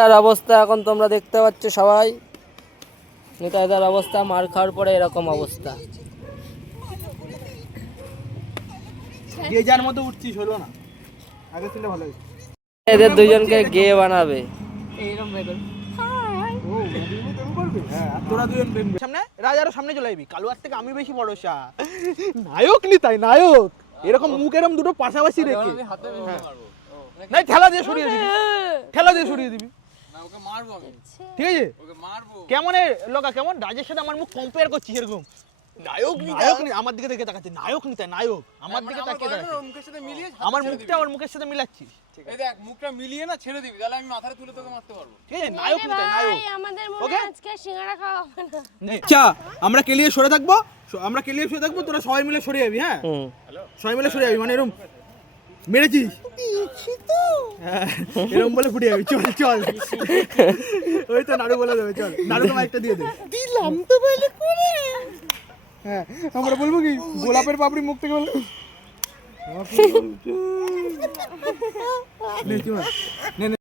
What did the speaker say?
তার অবস্থা এখন তোমরা দেখতে পাচ্ছ সবাই। নিতাইদার অবস্থা মার খাওয়ার পরে এরকম অবস্থা। যে যার মতো উঠছিস হলো না, আগে ছিল ভালো হতো। এদের দুজনকে গে বানাবে। এইরকম বেগুন হ্যাঁ, তোরা দুজন সামনে রাজারও সামনে চলে যাবি। কালুয়ার থেকে আমি বেশি ভরসা। নায়ক নিতাই নায়ক, এরকম মুখ এরকম দুটো পাশাপাশি রেখে নাই ঠেলা দিয়ে সরিয়ে দিবি, ঠেলা দিয়ে সরিয়ে দিবি। ঠিক আছে কেমন লোকা কেমন রাজের সাথে আমার মুখ কম্পেয়ার করছিস এরকম। নায়ক নায়ক আমার দিকে দেখে তাকাচ্ছে, নায়ক নিতাই নায়ক আমার দিকে তাকিয়ে তাকাচ্ছে। আমার মুখটা ওর মুখের সাথে মিলাচ্ছিস। এই দেখ মুখটা মিলিয়ে না ছেড়ে দিবি, তাহলে আমি মাথায় তুলে তোকে মারতে পারবো। ঠিক আছে নায়ক নিতাই নায়ক। আমাদের মনে আজকে সিঙ্গাড়া খাওয়া হবে না। আচ্ছা আমরা কেলিয়ে সরে থাকবো, আমরা কেলিয়ে সরে থাকবো, তোরা সবাই মিলে সরে যাবি। হ্যাঁ সবাই মিলে সরে যাবি, মানে এরকম মেরেছিস এরকম বলে ফুটে যাবি। চল চল ওই তো নাড়ু বলে দেবে, চল নাড়ুকে মাইকটা দিয়ে দে। দিলাম তো বলে করে। হ্যাঁ আমরা বলবো কি গোলাপের পাপড়ি মুখ থেকে বলবো নে